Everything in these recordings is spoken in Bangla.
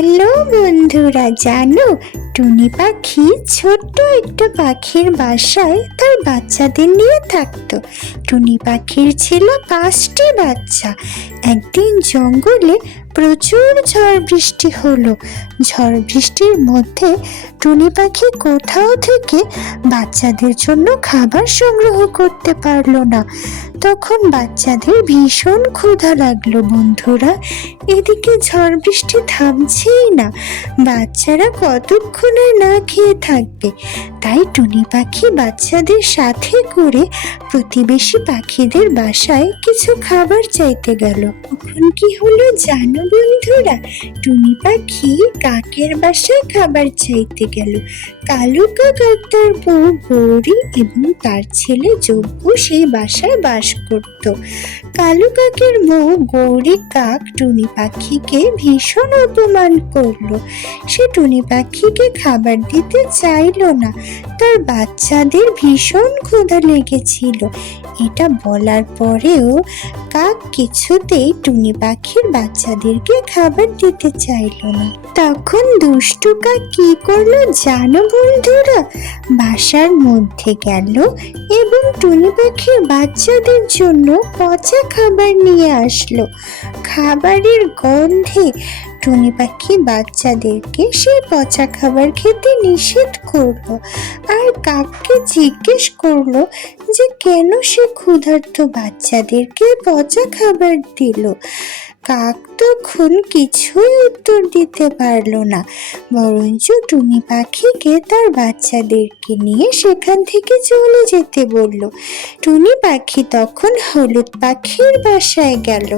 হ্যালো বন্ধুরা, জানো টুনি পাখি ছোট্ট একটা পাখির বাসায় তার বাচ্চাদের নিয়ে থাকতো। টুনি পাখির ছিল 5টি বাচ্চা। একদিন জঙ্গলে প্রচুর ঝড় বৃষ্টি হলো। ঝড় বৃষ্টির মধ্যে টুনি পাখি কোথাও থেকে বাচ্চাদের জন্য খাবার সংগ্রহ করতে পারলো না। তখন বাচ্চাদের ভীষণ ক্ষুধা লাগলো বন্ধুরা। এদিকে ঝড় বৃষ্টি থামছেই না, বাচ্চারা কতক্ষণে না খেয়ে থাকবে। তাই টুনি পাখি বাচ্চাদের সাথে করে প্রতিবেশী পাখিদের বাসায় কিছু খাবার চাইতে গেল। তখন কি হলো জানো বন্ধুরা, টুনি পাখি কাকের বাসায় খাবার চাইতে গেল। কালু কাক আর তার বউ গৌরী এবং তার ছেলে যজ্ঞ সেই বাসায় বাস করত। কালু কাকের বউ গৌরী কাক টুনি পাখিকে ভীষণ অপমান করলো। সে টুনি পাখিকে খাবার দিতে চাইলো না, তার বাচ্চাদের ভীষণ ক্ষুধা লেগেছিল। এটা বলার পরেও কাক কিছুতেই টুনি পাখির বাচ্চাদেরকে খাবার দিতে চাইল না। তখন দুষ্টু কাক কি করলো জানো বন্ধুরা, বাসার মধ্যে গেল এবং টুনি পাখির বাচ্চাদের জন্য পচা খাবার নিয়ে আসলো। খাবারের গন্ধে টুনি পাখি বাচ্চাদেরকে সেই পচা খাবার খেতে নিষেধ করলো আর কাককে জিজ্ঞেস করলো যে কেন সে ক্ষুধার্ত বাচ্চাদেরকে পচা খাবার দিল। কাক তখন কিছুই উত্তর দিতে পারলো না, বরঞ্চ টুনি পাখিকে তার বাচ্চাদেরকে নিয়ে সেখান থেকে চলে যেতে বলল। টুনি পাখি তখন হলুদ পাখির বাসায় গেল।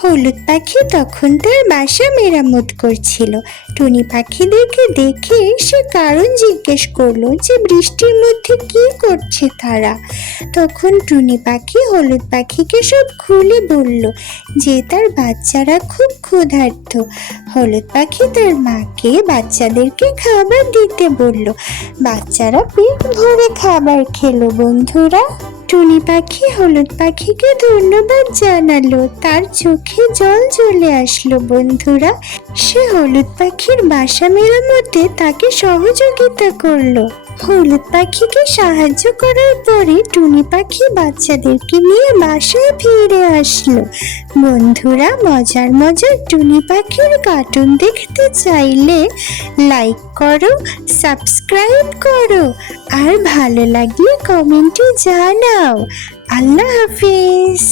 হলুদ পাখি তখন তার বাসা মেরামত করছিল। টুনি পাখিদেরকে দেখে সে কারণ জিজ্ঞেস করলো যে বৃষ্টির মধ্যে কি করছে তারা। তখন টুনি পাখি হলুদ পাখিকে সব খুলে বলল যে তার বাচ্চারা খুব ক্ষুধার্ত। হলুদ পাখি তার মাকে বাচ্চাদেরকে খাবার দিতে বলল। বাচ্চারা পেট ভরে খাবার খেলো বন্ধুরা। টুনি পাখি হলুদ পাখিকে ধন্যবাদ জানালো, তার চোখে জল চলে আসলো বন্ধুরা। সে হলুদ পাখির বাসা মেরামতে তাকে সহযোগিতা করলো। হলুদ পাখিকে সাহায্য করার পরে টুনি পাখি বাচ্চাদেরকে নিয়ে বাসায় ফিরে আসলো। বন্ধুরা, মজার মজার টুনি পাখির কার্টুন দেখতে চাইলে লাইক করো, সাবস্ক্রাইব করো আর ভালো লাগলে কমেন্টে জানাও। আল্লাহ হাফিজ।